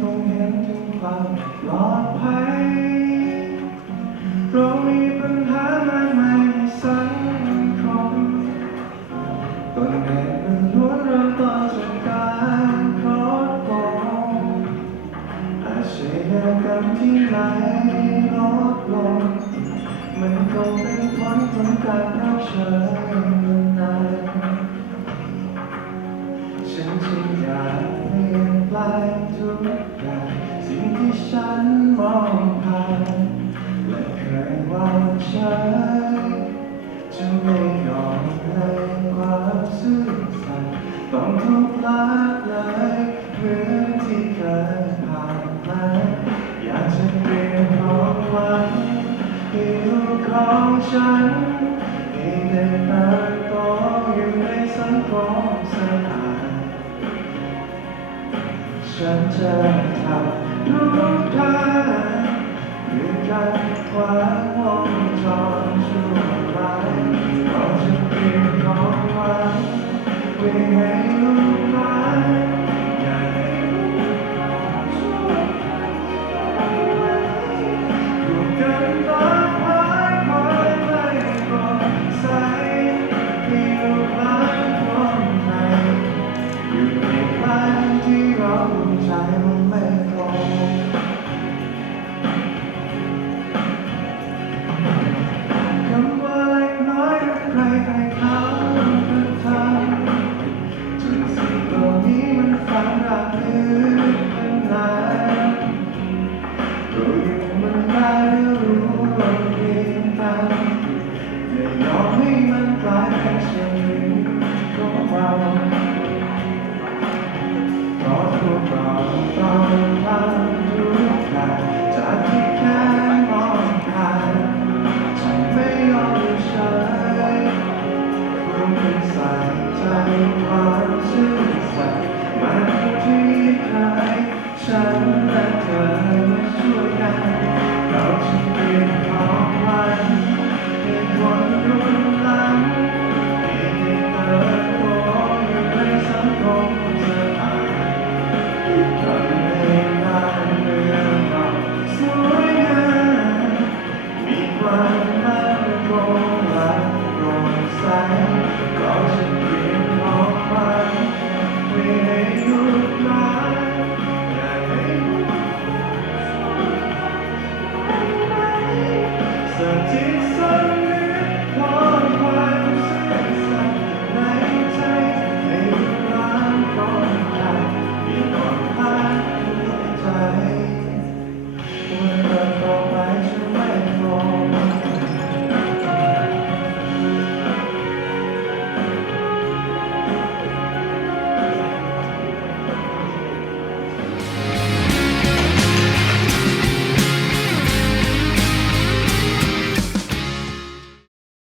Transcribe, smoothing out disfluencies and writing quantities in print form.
คงเห็นถึงความปลอดภัยเรามีปัญหามากมายในสังคมต้นเหตุมันล้วนเริ่มต้นจากการครอบครองอาชญากรรมที่ไหลลดลงมันคงเป็นผลของการรับใช้นานฉันจึงอยากเปลี่ยนแปลงทุกอย่างสิ่งที่ฉันมองผ่านและเคยวางใจจะไม่ยอมให้ความซื่อสัตย์ต้องถูกละเลยเหมือนที่เคยผ่านมาอยากจะเปลี่ยนความหวังให้ลูกของฉันให้ได้เติบโตอยู่ในสังคมสะอาดฉันจะทำทุกทางด้วยการคว้าวงจรชั่วร้ายเราจะเปลี่ยนของหวังไว้ให้ลูกหลานอยากให้ลูกหลานช่วยอยู่กันต่อไปคอยไล่ปลดใสให้ลูกหลานคนไทยอยู่ในบ้านที่เราใจมันไม่พอคำว่าเล็กน้อยใครใครเขาก็ทำจนสิ่งเหล่านี้มันฝังรากลึกเป็นนานเราอยู่มันได้รู้ว่าเพียงกันอย่ายอมให้มันกลายเป็นชีวิตของเราเพราะพวกเราต้องทำทุกอย่างจากที่แค่มองผ่านฉันไม่ยอมเฉยควรเป็นใส่ใจความซื่อสัตย์มากกว่าที่ใครฉันและเธอ